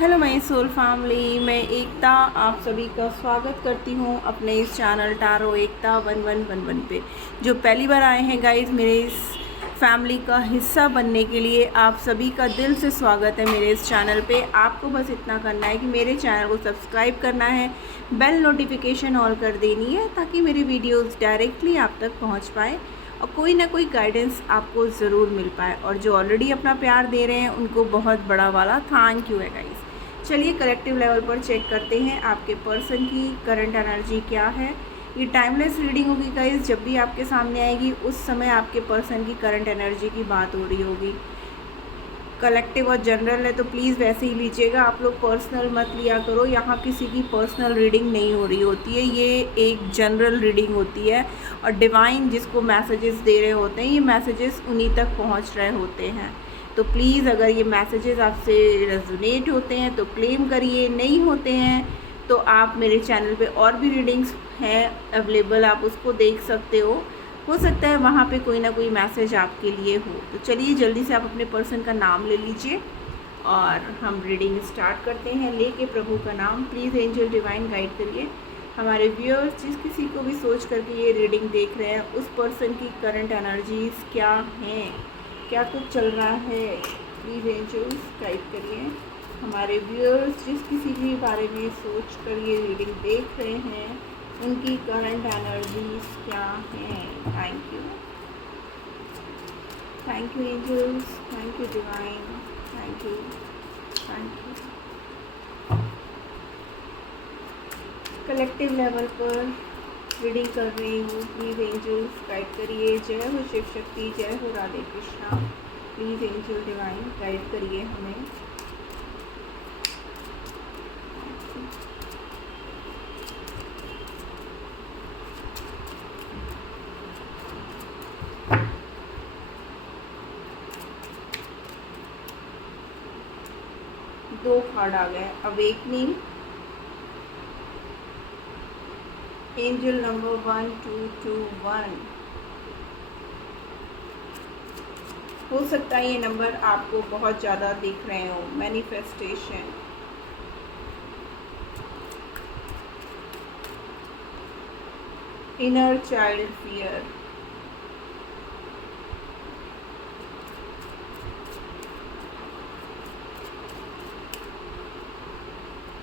Hello my soul family, मैं एकता आप सभी का स्वागत करती हूँ अपने इस चैनल टारो एकता 1111 पे। जो पहली बार आए हैं गाइस, मेरे इस फैमिली का हिस्सा बनने के लिए आप सभी का दिल से स्वागत है मेरे इस चैनल पे। आपको बस इतना करना है कि मेरे चैनल को सब्सक्राइब करना है, बेल नोटिफिकेशन ऑल कर देनी है ताकि मेरी वीडियोज़ डायरेक्टली आप तक पहुँच पाए और कोई ना कोई गाइडेंस आपको ज़रूर मिल पाए। और जो ऑलरेडी अपना प्यार दे रहे हैं उनको बहुत बड़ा वाला थैंक यू है गाइस। चलिए कलेक्टिव लेवल पर चेक करते हैं आपके पर्सन की करंट एनर्जी क्या है। ये टाइमलेस रीडिंग होगी गाइस, जब भी आपके सामने आएगी उस समय आपके पर्सन की करंट एनर्जी की बात हो रही होगी। कलेक्टिव और जनरल है तो प्लीज़ वैसे ही लीजिएगा, आप लोग पर्सनल मत लिया करो। यहाँ किसी की पर्सनल रीडिंग नहीं हो रही होती है, ये एक जनरल रीडिंग होती है। और डिवाइन जिसको मैसेजेस दे रहे होते हैं, ये मैसेजेस उन्हीं तक पहुँच रहे होते हैं। तो प्लीज़ अगर ये मैसेजेस आपसे रेजोनेट होते हैं तो क्लेम करिए, नहीं होते हैं तो आप मेरे चैनल पे और भी रीडिंग्स हैं अवेलेबल, आप उसको देख सकते हो सकता है वहाँ पे कोई ना कोई मैसेज आपके लिए हो। तो चलिए जल्दी से आप अपने पर्सन का नाम ले लीजिए और हम रीडिंग स्टार्ट करते हैं। लेके प्रभु का नाम, प्लीज़ एंजल डिवाइन गाइड करिए हमारे व्यूअर्स जिस किसी को भी सोच करके ये रीडिंग देख रहे हैं उस पर्सन की करंट एनर्जीज क्या हैं, क्या कुछ चल रहा है। प्लीज़ एंजल्स गाइड करिए हमारे व्यूअर्स जिस किसी भी बारे में सोच कर ये रीडिंग देख रहे हैं उनकी करंट एनर्जीज क्या हैं। Thank you angels, thank you divine, thank you, thank you. Collective level पर रीडिंग कर रही हूँ, प्लीज़ एंजल्स गाइड करिए। जय हो शिव शक्ति, जय हो Radhe Krishna. Please angel divine guide करिए हमें। दो कार्ड आ गए, अवेकनिंग, एंजल नंबर 1221। हो सकता है ये नंबर आपको बहुत ज़्यादा दिख रहे हो। Manifestation, inner child fear,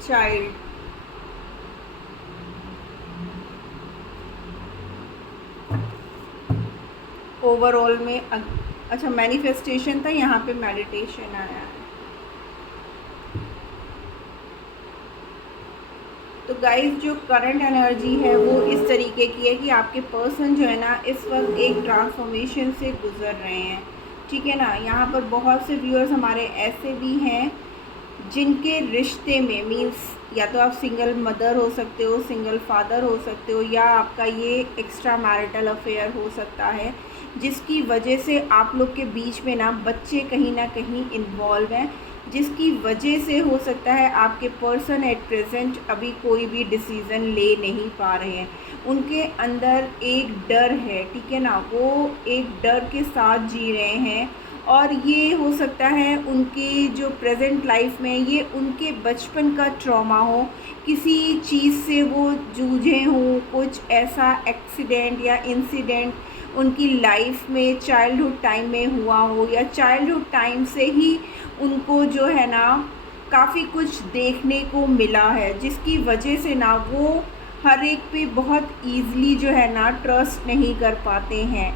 child, overall में अच्छा मैनिफेस्टेशन था, यहाँ पे मेडिटेशन आया है। तो गाइस जो करंट एनर्जी है वो इस तरीके की है कि आपके पर्सन जो है ना इस वक्त एक ट्रांसफॉर्मेशन से गुजर रहे हैं, ठीक है ना। यहाँ पर बहुत से व्यूअर्स हमारे ऐसे भी हैं जिनके रिश्ते में मीन्स या तो आप सिंगल मदर हो सकते हो, सिंगल फादर हो सकते हो, या आपका ये एक्स्ट्रा मैरिटल अफेयर हो सकता है जिसकी वजह से आप लोग के बीच में ना बच्चे कहीं ना कहीं इन्वॉल्व हैं, जिसकी वजह से हो सकता है आपके पर्सन एट प्रेजेंट अभी कोई भी डिसीज़न ले नहीं पा रहे हैं। उनके अंदर एक डर है, ठीक है ना, वो एक डर के साथ जी रहे हैं। और ये हो सकता है उनकी जो प्रेजेंट लाइफ में ये उनके बचपन का ट्रॉमा हो, किसी चीज़ से वो जूझे हों, कुछ ऐसा एक्सीडेंट या इंसिडेंट उनकी लाइफ में चाइल्डहुड टाइम में हुआ हो, या चाइल्डहुड टाइम से ही उनको जो है ना काफ़ी कुछ देखने को मिला है, जिसकी वजह से ना वो हर एक पे बहुत ईज़िली जो है ना ट्रस्ट नहीं कर पाते हैं।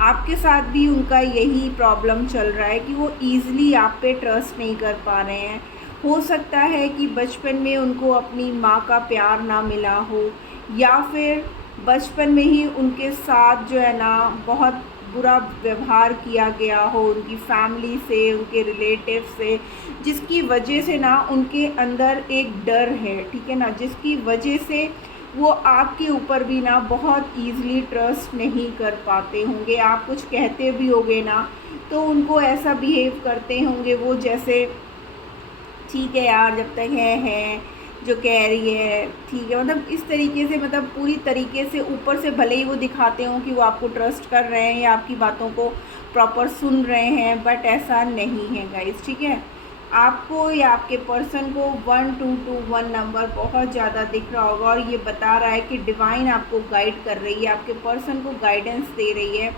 आपके साथ भी उनका यही प्रॉब्लम चल रहा है कि वो ईज़िली आप पे ट्रस्ट नहीं कर पा रहे हैं। हो सकता है कि बचपन में उनको अपनी माँ का प्यार ना मिला हो, या फिर बचपन में ही उनके साथ जो है ना बहुत बुरा व्यवहार किया गया हो उनकी फैमिली से, उनके रिलेटिव से, जिसकी वजह से ना उनके अंदर एक डर है, ठीक है ना, जिसकी वजह से वो आपके ऊपर भी ना बहुत ईज़िली ट्रस्ट नहीं कर पाते होंगे। आप कुछ कहते भी होंगे ना तो उनको ऐसा बिहेव करते होंगे वो जैसे ठीक है यार जब तक है जो कह रही है ठीक है, मतलब इस तरीके से, मतलब पूरी तरीके से ऊपर से भले ही वो दिखाते हों कि वो आपको ट्रस्ट कर रहे हैं या आपकी बातों को प्रॉपर सुन रहे हैं, बट ऐसा नहीं है गाइस, ठीक है। आपको या आपके पर्सन को 1221 नंबर बहुत ज़्यादा दिख रहा होगा और ये बता रहा है कि डिवाइन आपको गाइड कर रही है, आपके पर्सन को गाइडेंस दे रही है।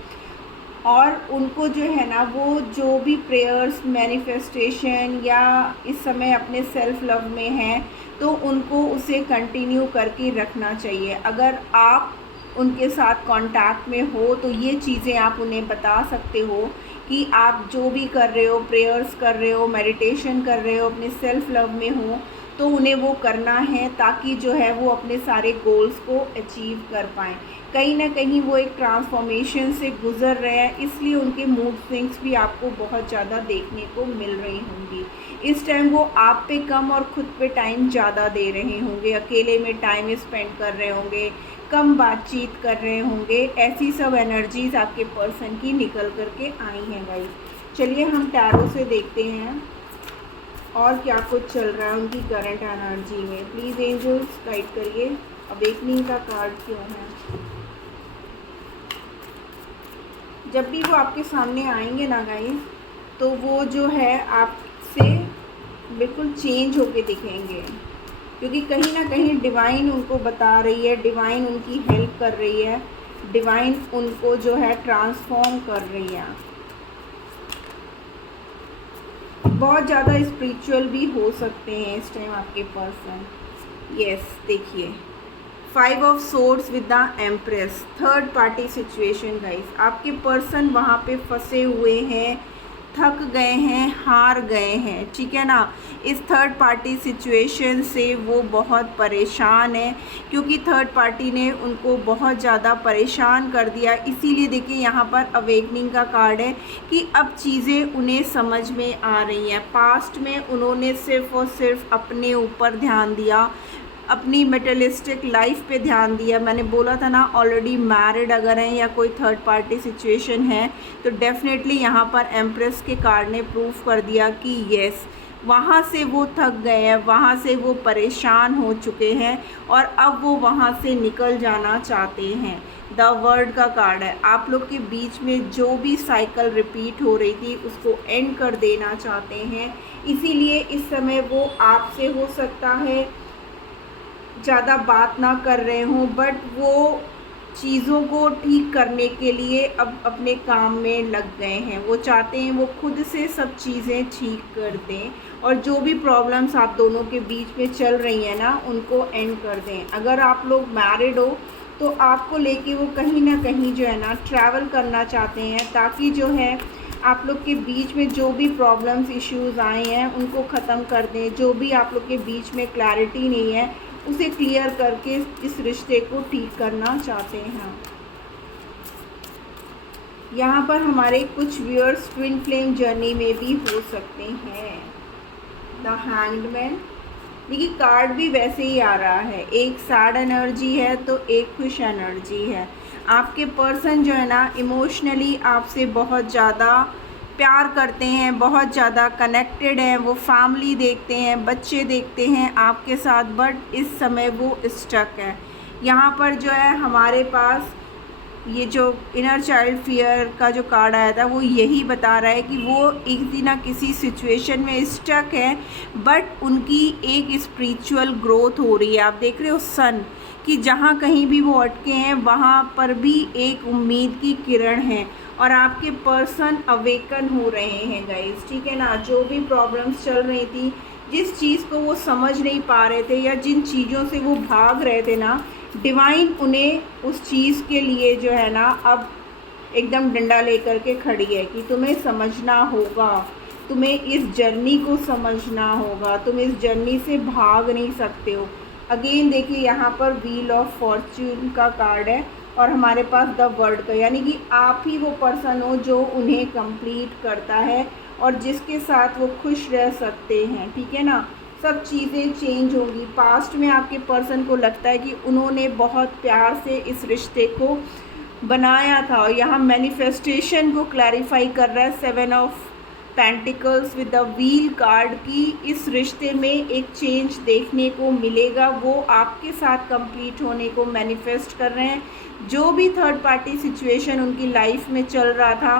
और उनको जो है ना, वो जो भी प्रेयर्स, मैनिफेस्टेशन या इस समय अपने सेल्फ लव में हैं, तो उनको उसे कंटिन्यू करके रखना चाहिए। अगर आप उनके साथ कांटेक्ट में हो तो ये चीज़ें आप उन्हें बता सकते हो कि आप जो भी कर रहे हो, प्रेयर्स कर रहे हो, मेडिटेशन कर रहे हो, अपने सेल्फ लव में हो, तो उन्हें वो करना है ताकि जो है वो अपने सारे गोल्स को अचीव कर पाएँ। कहीं ना कहीं वो एक ट्रांसफॉर्मेशन से गुज़र रहे हैं, इसलिए उनके मूड स्विंग्स भी आपको बहुत ज़्यादा देखने को मिल रही होंगी। इस टाइम वो आप पे कम और ख़ुद पे टाइम ज़्यादा दे रहे होंगे, अकेले में टाइम स्पेंड कर रहे होंगे, कम बातचीत कर रहे होंगे। ऐसी सब एनर्जीज़ आपके पर्सन की निकल कर के आई हैं गाइस। चलिए हम टैरो से देखते हैं और क्या कुछ चल रहा है उनकी करंट एनर्जी में। प्लीज़ एंजल्स गाइड करिए, अवेकनिंग का कार्ड क्यों है। जब भी वो आपके सामने आएंगे ना गाइस, तो वो जो है आपसे बिल्कुल चेंज होके दिखेंगे, क्योंकि कहीं ना कहीं डिवाइन उनको बता रही है, डिवाइन उनकी हेल्प कर रही है, डिवाइन उनको जो है ट्रांसफॉर्म कर रही है। बहुत ज़्यादा स्पिरिचुअल भी हो सकते हैं इस टाइम आपके पर्सन। यस, देखिए 5 of swords with the empress, third party situation guys. आपके पर्सन वहाँ पे फंसे हुए हैं, थक गए हैं, हार गए हैं, ठीक है ना। इस थर्ड पार्टी सिचुएशन से वो बहुत परेशान है, क्योंकि थर्ड पार्टी ने उनको बहुत ज़्यादा परेशान कर दिया। इसीलिए देखिए यहाँ पर अवेकनिंग का कार्ड है कि अब चीज़ें उन्हें समझ में आ रही हैं। पास्ट में उन्होंने सिर्फ़ और सिर्फ अपने ऊपर ध्यान दिया, अपनी मेटलिस्टिक लाइफ पे ध्यान दिया। मैंने बोला था ना, ऑलरेडी मैरिड अगर हैं या कोई थर्ड पार्टी सिचुएशन है, तो डेफिनेटली यहाँ पर एम्प्रेस के कार्ड ने प्रूफ कर दिया कि येस, वहाँ से वो थक गए हैं, वहाँ से वो परेशान हो चुके हैं और अब वो वहाँ से निकल जाना चाहते हैं। द वर्ल्ड का कार्ड है, आप लोग के बीच में जो भी साइकिल रिपीट हो रही थी उसको एंड कर देना चाहते हैं। इसीलिए इस समय वो आपसे हो सकता है ज़्यादा बात ना कर रहे हों, बट वो चीज़ों को ठीक करने के लिए अब अपने काम में लग गए हैं। वो चाहते हैं वो खुद से सब चीज़ें ठीक कर दें और जो भी प्रॉब्लम्स आप दोनों के बीच में चल रही हैं ना, उनको एंड कर दें। अगर आप लोग मैरिड हो तो आपको लेके वो कहीं ना कहीं जो है ना ट्रैवल करना चाहते हैं, ताकि जो है आप लोग के बीच में जो भी प्रॉब्लम्स, इश्यूज़ आए हैं उनको ख़त्म कर दें। जो भी आप लोग के बीच में क्लैरिटी नहीं है उसे क्लियर करके इस रिश्ते को ठीक करना चाहते हैं। यहाँ पर हमारे कुछ व्यूअर्स ट्विन फ्लेम जर्नी में भी हो सकते हैं। द हैंग्ड मैन, देखिए कार्ड भी वैसे ही आ रहा है, एक सैड एनर्जी है तो एक खुश एनर्जी है। आपके पर्सन जो है ना इमोशनली आपसे बहुत ज़्यादा प्यार करते हैं, बहुत ज़्यादा कनेक्टेड हैं, वो फैमिली देखते हैं, बच्चे देखते हैं आपके साथ, बट इस समय वो स्टक है। यहाँ पर जो है हमारे पास ये जो इनर चाइल्ड फियर का जो कार्ड आया था वो यही बता रहा है कि वो किसी ना किसी सिचुएशन में स्टक है, बट उनकी एक स्पिरिचुअल ग्रोथ हो रही है। आप देख रहे हो सन कि जहाँ कहीं भी वो अटके हैं वहाँ पर भी एक उम्मीद की किरण है और आपके पर्सन अवेकन हो रहे हैं गाइस, ठीक है ना। जो भी प्रॉब्लम्स चल रही थी, जिस चीज़ को वो समझ नहीं पा रहे थे या जिन चीज़ों से वो भाग रहे थे ना, डिवाइन उन्हें उस चीज़ के लिए जो है ना अब एकदम डंडा लेकर के खड़ी है कि तुम्हें समझना होगा, तुम्हें इस जर्नी को समझना होगा, तुम इस जर्नी से भाग नहीं सकते हो। अगेन देखिए यहाँ पर व्हील ऑफ फॉर्च्यून का कार्ड है और हमारे पास द वर्ल्ड का, यानी कि आप ही वो पर्सन हो जो उन्हें कंप्लीट करता है और जिसके साथ वो खुश रह सकते हैं, ठीक है ना। सब चीज़ें चेंज होंगी। पास्ट में आपके पर्सन को लगता है कि उन्होंने बहुत प्यार से इस रिश्ते को बनाया था और यहाँ मैनिफेस्टेशन को क्लैरिफाई कर रहा है 7 of pentacles with the wheel card की इस रिश्ते में एक चेंज देखने को मिलेगा। वो आपके साथ कंप्लीट होने को मैनिफेस्ट कर रहे हैं। जो भी थर्ड पार्टी सिचुएशन उनकी लाइफ में चल रहा था,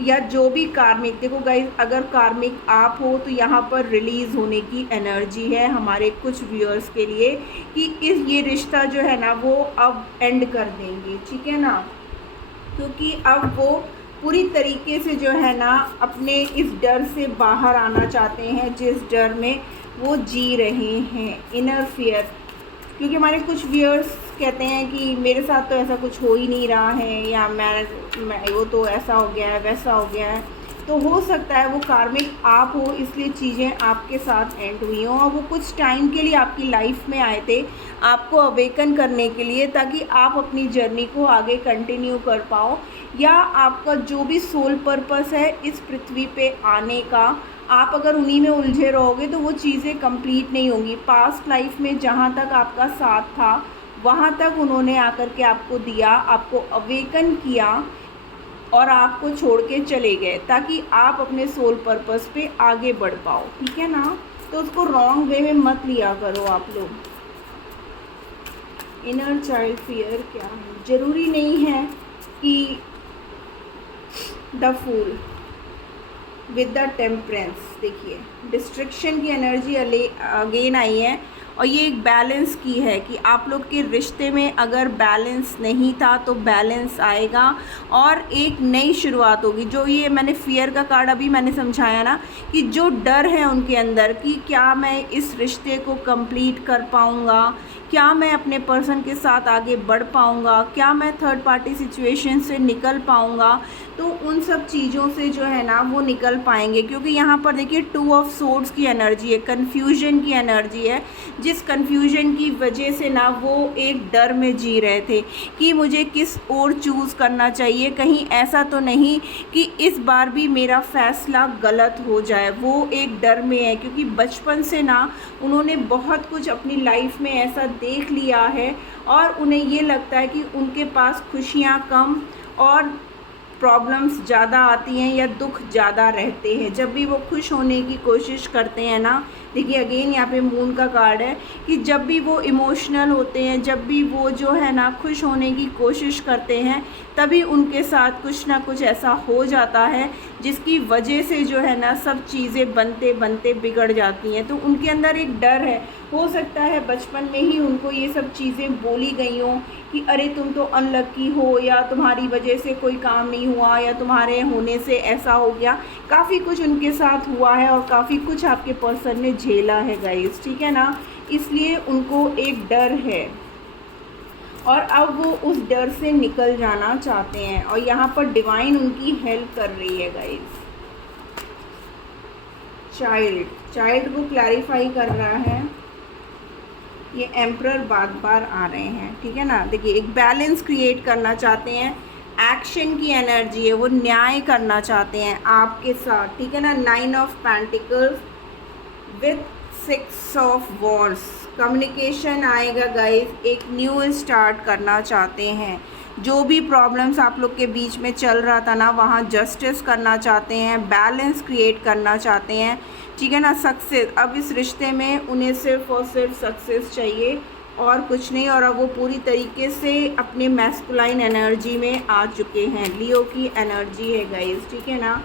या जो भी कार्मिक, देखो गाइज अगर कार्मिक आप हो तो यहाँ पर रिलीज़ होने की एनर्जी है हमारे कुछ व्यूअर्स के लिए कि ये रिश्ता जो है ना वो अब एंड कर देंगे, ठीक है ना, क्योंकि अब वो पूरी तरीके से जो है ना अपने इस डर से बाहर आना चाहते हैं जिस डर में वो जी रहे हैं, इनर फियर। क्योंकि हमारे कुछ व्यूअर्स कहते हैं कि मेरे साथ तो ऐसा कुछ हो ही नहीं रहा है, या मैं वो तो ऐसा हो गया है, वैसा हो गया है। तो हो सकता है वो कार्मिक आप हो, इसलिए चीज़ें आपके साथ एंड हुई हों और वो कुछ टाइम के लिए आपकी लाइफ में आए थे आपको अवेकन करने के लिए, ताकि आप अपनी जर्नी को आगे कंटिन्यू कर पाओ, या आपका जो भी सोल पर्पस है इस पृथ्वी पे आने का, आप अगर उन्हीं में उलझे रहोगे तो वो चीज़ें कंप्लीट नहीं होंगी। पास्ट लाइफ में जहाँ तक आपका साथ था वहाँ तक उन्होंने आकर के आपको दिया, आपको अवेकन किया और आपको छोड़ के चले गए, ताकि आप अपने सोल पर्पस पे आगे बढ़ पाओ, ठीक है ना। तो उसको रॉन्ग वे में मत लिया करो आप लोग। इनर चाइल्ड फियर क्या है? ज़रूरी नहीं है कि the fool with the temperance, देखिए डिस्ट्रक्शन की एनर्जी अगेन आई है और ये एक बैलेंस की है कि आप लोग के रिश्ते में अगर बैलेंस नहीं था तो बैलेंस आएगा और एक नई शुरुआत होगी। जो ये मैंने फियर का कार्ड अभी मैंने समझाया ना कि जो डर है उनके अंदर कि क्या मैं इस रिश्ते को कंप्लीट कर पाऊँगा, क्या मैं अपने पर्सन के साथ आगे बढ़ पाऊँगा, क्या मैं थर्ड पार्टी सिचुएशन से निकल पाऊँगा, तो उन सब चीज़ों से जो है ना वो निकल पाएंगे। क्योंकि यहाँ पर देखिए 2 ऑफ सोर्ड्स की एनर्जी है, कन्फ्यूजन की एनर्जी है, जिस कन्फ्यूजन की वजह से ना वो एक डर में जी रहे थे कि मुझे किस ओर चूज़ करना चाहिए, कहीं ऐसा तो नहीं कि इस बार भी मेरा फ़ैसला गलत हो जाए। वो एक डर में है क्योंकि बचपन से ना उन्होंने बहुत कुछ अपनी लाइफ में ऐसा देख लिया है और उन्हें ये लगता है कि उनके पास खुशियाँ कम और प्रॉब्लम्स ज़्यादा आती हैं या दुख ज़्यादा रहते हैं। जब भी वो खुश होने की कोशिश करते हैं ना, देखिए अगेन यहाँ पे मून का कार्ड है कि जब भी वो इमोशनल होते हैं, जब भी वो जो है ना खुश होने की कोशिश करते हैं, तभी उनके साथ कुछ ना कुछ ऐसा हो जाता है जिसकी वजह से जो है ना सब चीज़ें बनते बनते बिगड़ जाती हैं। तो उनके अंदर एक डर है, हो सकता है बचपन में ही उनको ये सब चीज़ें बोली गई हों कि अरे तुम तो अनलकी हो, या तुम्हारी वजह से कोई काम नहीं हुआ, या तुम्हारे होने से ऐसा हो गया। काफ़ी कुछ उनके साथ हुआ है और काफ़ी कुछ आपके पर्सन ने झेला है गाइस, ठीक है ना। इसलिए उनको एक डर है और अब वो उस डर से निकल जाना चाहते हैं और यहाँ पर डिवाइन उनकी हेल्प कर रही है गाइस। चाइल्ड को क्लैरिफाई कर रहा है, ये एम्परर बार आ रहे हैं, ठीक है ना। देखिए एक बैलेंस क्रिएट करना चाहते हैं, एक्शन की एनर्जी है, वो न्याय करना चाहते हैं आपके साथ, ठीक है ना। 9 of pentacles with 6 of wands, communication आएगा गाइस, एक न्यू स्टार्ट करना चाहते हैं। जो भी प्रॉब्लम्स आप लोग के बीच में चल रहा था ना, वहाँ जस्टिस करना चाहते हैं, बैलेंस क्रिएट करना चाहते हैं, ठीक है ना। सक्सेस, अब इस रिश्ते में उन्हें सिर्फ और सिर्फ सक्सेस चाहिए और कुछ नहीं, और अब वो पूरी तरीके से अपने मैस्कुलाइन एनर्जी में आ चुके हैं। लियो की एनर्जी है गाइस, ठीक है ना।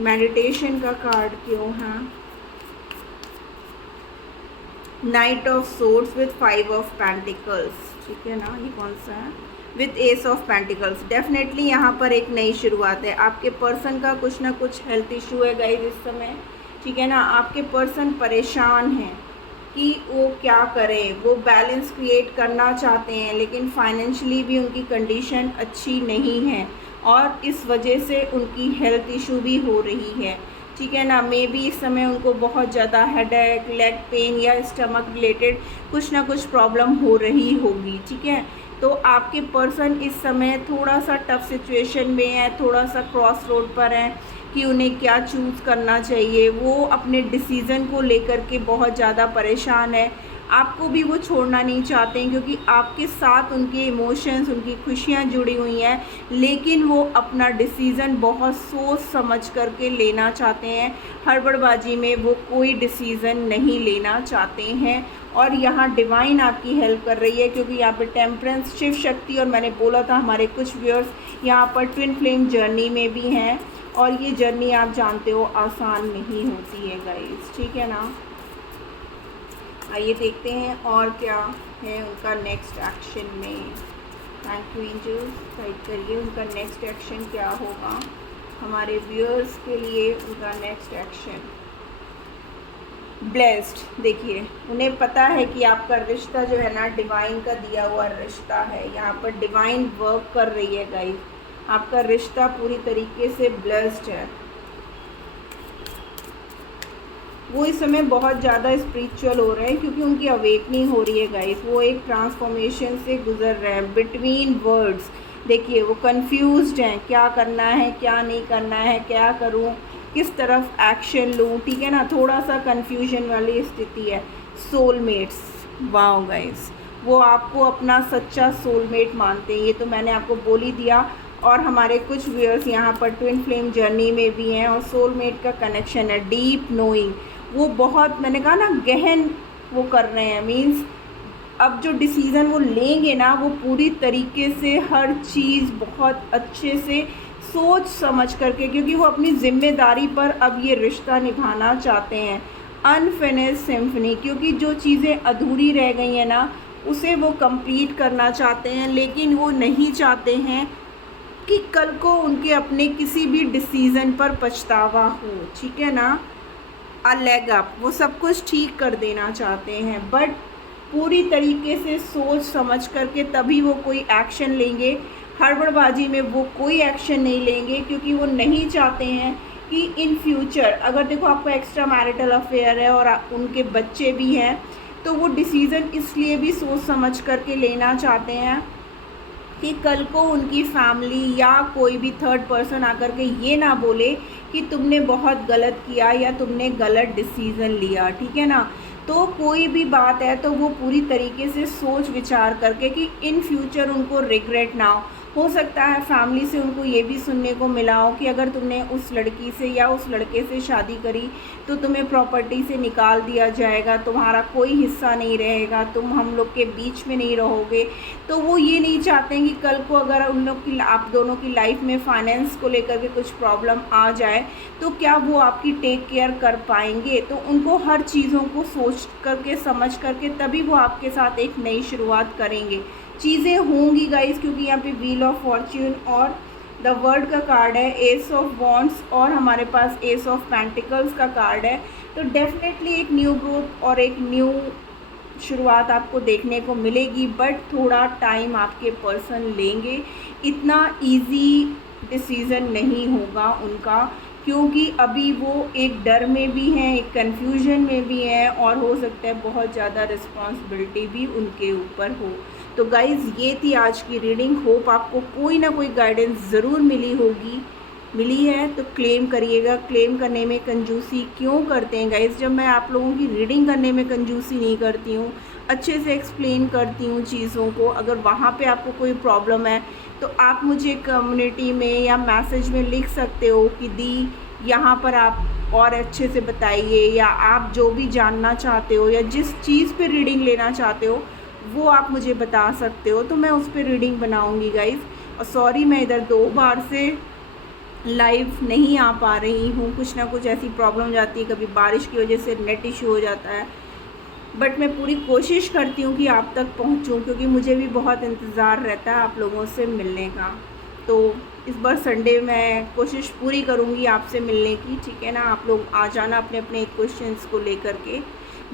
मेडिटेशन का कार्ड क्यों है? Night of swords with 5 of pentacles, ठीक है ना। ये कौन सा है? With S of pentacles. Definitely यहाँ पर एक नई शुरुआत है। आपके पर्सन का कुछ ना कुछ हेल्थ इशू है गाइस इस समय, ठीक है ना। आपके पर्सन परेशान हैं कि वो क्या करें, वो बैलेंस क्रिएट करना चाहते हैं लेकिन फाइनेंशियली भी उनकी कंडीशन अच्छी नहीं है और इस वजह से उनकी हेल्थ इशू भी हो रही है, ठीक है ना। मे बी इस समय उनको बहुत ज़्यादा हेडेक, लेग पेन या स्टमक रिलेटेड कुछ ना कुछ प्रॉब्लम हो रही होगी, ठीक है। तो आपके पर्सन इस समय थोड़ा सा टफ सिचुएशन में है, थोड़ा सा क्रॉस रोड पर है कि उन्हें क्या चूज़ करना चाहिए। वो अपने डिसीज़न को लेकर के बहुत ज़्यादा परेशान है। आपको भी वो छोड़ना नहीं चाहते हैं, क्योंकि आपके साथ उनके इमोशंस, उनकी खुशियाँ जुड़ी हुई हैं, लेकिन वो अपना डिसीज़न बहुत सोच समझ करके लेना चाहते हैं। हड़बड़बाजी में वो कोई डिसीज़न नहीं लेना चाहते हैं। और यहाँ डिवाइन आपकी हेल्प कर रही है, क्योंकि यहाँ पे टेम्परेंस, शिव शक्ति, और मैंने बोला था हमारे कुछ व्यूअर्स यहाँ पर ट्विन फ्लेम जर्नी में भी हैं, और ये जर्नी आप जानते हो आसान नहीं होती है गाइस, ठीक है ना। आइए देखते हैं और क्या है उनका नेक्स्ट एक्शन में। थैंक यू एंजल्स, गाइड करिए उनका नेक्स्ट एक्शन क्या होगा हमारे व्यूअर्स के लिए। उनका नेक्स्ट एक्शन ब्लेस्ड। देखिए, उन्हें पता है कि आपका रिश्ता जो है ना डिवाइन का दिया हुआ रिश्ता है। यहाँ पर डिवाइन वर्क कर रही है गाइस, आपका रिश्ता पूरी तरीके से ब्लेस्ड है। वो इस समय बहुत ज़्यादा स्पिरिचुअल हो रहे हैं, क्योंकि उनकी अवेकनिंग हो रही है गाइस। वो एक ट्रांसफॉर्मेशन से गुजर रहे हैं बिटवीन वर्ड्स। देखिए, वो कंफ्यूज्ड हैं, क्या करना है क्या नहीं करना है, क्या करूं, किस तरफ एक्शन लूं, ठीक है ना। थोड़ा सा कंफ्यूजन वाली स्थिति है। सोलमेट्स, वाओ गाइस, वो आपको अपना सच्चा सोलमेट मानते हैं, ये तो मैंने आपको बोल ही दिया। और हमारे कुछ व्यूअर्स यहाँ पर ट्विन फ्लेम जर्नी में भी हैं, और सोलमेट का कनेक्शन है, डीप नोइंग। वो बहुत, मैंने कहा ना, गहन वो कर रहे हैं। मीन्स अब जो डिसीज़न वो लेंगे ना, वो पूरी तरीके से हर चीज़ बहुत अच्छे से सोच समझ करके, क्योंकि वो अपनी ज़िम्मेदारी पर अब ये रिश्ता निभाना चाहते हैं। अनफिनिश्ड सिम्फनी, क्योंकि जो चीज़ें अधूरी रह गई हैं ना, उसे वो कंप्लीट करना चाहते हैं, लेकिन वो नहीं चाहते हैं कि कल को उनके अपने किसी भी डिसीज़न पर पछतावा हो, ठीक है ना। अ लेग अप, वो सब कुछ ठीक कर देना चाहते हैं, बट पूरी तरीके से सोच समझ करके तभी वो कोई एक्शन लेंगे। हड़बड़बाजी में वो कोई एक्शन नहीं लेंगे, क्योंकि वो नहीं चाहते हैं कि इन फ्यूचर, अगर देखो आपका एक्स्ट्रा मैरिटल अफेयर है और उनके बच्चे भी हैं, तो वो डिसीज़न इसलिए भी सोच समझ करके लेना चाहते हैं कि कल को उनकी फैमिली या कोई भी थर्ड पर्सन आकर के ये ना बोले कि तुमने बहुत गलत किया या तुमने गलत डिसीज़न लिया, ठीक है ना। तो कोई भी बात है तो वो पूरी तरीके से सोच विचार करके कि इन फ्यूचर उनको रिग्रेट ना हो सकता है फैमिली से उनको ये भी सुनने को मिला हो कि अगर तुमने उस लड़की से या उस लड़के से शादी करी तो तुम्हें प्रॉपर्टी से निकाल दिया जाएगा, तुम्हारा कोई हिस्सा नहीं रहेगा, तुम हम लोग के बीच में नहीं रहोगे। तो वो ये नहीं चाहते हैं कि कल को अगर उन लोग की, आप दोनों की लाइफ में फाइनेंस को लेकर के कुछ प्रॉब्लम आ जाए तो क्या वो आपकी टेक केयर कर पाएंगे। तो उनको हर चीज़ों को सोच करके समझ करके तभी वो आपके साथ एक नई शुरुआत करेंगे। चीज़ें होंगी गाइस, क्योंकि यहाँ पे व्हील ऑफ फॉर्च्यून और द वर्ल्ड का कार्ड है, एस ऑफ वॉन्ड्स और हमारे पास एस ऑफ पेंटिकल्स का कार्ड है। तो डेफिनेटली एक न्यू ग्रोथ और एक न्यू शुरुआत आपको देखने को मिलेगी, बट थोड़ा टाइम आपके पर्सन लेंगे। इतना इजी डिसीज़न नहीं होगा उनका, क्योंकि अभी वो एक डर में भी हैं, एक कन्फ्यूजन में भी हैं, और हो सकता है बहुत ज़्यादा रिस्पॉन्सिबिलिटी भी उनके ऊपर हो। तो गाइज़, ये थी आज की रीडिंग। होप आपको कोई ना कोई गाइडेंस ज़रूर मिली है तो क्लेम करिएगा। क्लेम करने में कंजूसी क्यों करते हैं गाइज़? जब मैं आप लोगों की रीडिंग करने में कंजूसी नहीं करती हूँ, अच्छे से एक्सप्लेन करती हूँ चीज़ों को। अगर वहाँ पे आपको कोई प्रॉब्लम है तो आप मुझे कम्युनिटी में या मैसेज में लिख सकते हो कि दी यहाँ पर आप और अच्छे से बताइए, या आप जो भी जानना चाहते हो या जिस चीज़ पे रीडिंग लेना चाहते हो वो आप मुझे बता सकते हो, तो मैं उस पर रीडिंग बनाऊंगी गाइज़। और सॉरी, मैं इधर 2 बार से लाइव नहीं आ पा रही हूँ, कुछ ना कुछ ऐसी प्रॉब्लम हो जाती है, कभी बारिश की वजह से नेट इशू हो जाता है, बट मैं पूरी कोशिश करती हूँ कि आप तक पहुँचूँ, क्योंकि मुझे भी बहुत इंतज़ार रहता है आप लोगों से मिलने का। तो इस बार संडे मैं कोशिश पूरी करूँगी आपसे मिलने की, ठीक है ना। आप लोग आ जाना अपने अपने क्वेश्चंस को लेकर के।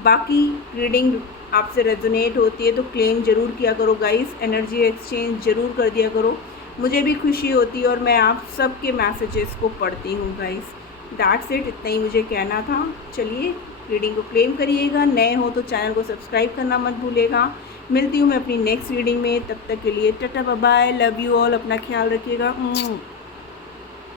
बाकी रीडिंग आपसे रेजोनेट होती है तो क्लेम ज़रूर किया करो गाइस, एनर्जी एक्सचेंज ज़रूर कर दिया करो, मुझे भी खुशी होती है और मैं आप सबके मैसेजेस को पढ़ती हूँ गाइस। दैट्स इट, इतना ही मुझे कहना था। चलिए, रीडिंग को क्लेम करिएगा। नए हो तो चैनल को सब्सक्राइब करना मत भूलिएगा। मिलती हूँ मैं अपनी नेक्स्ट रीडिंग में, तब तक के लिए tata bye bye, love you all, अपना ख्याल रखिएगा।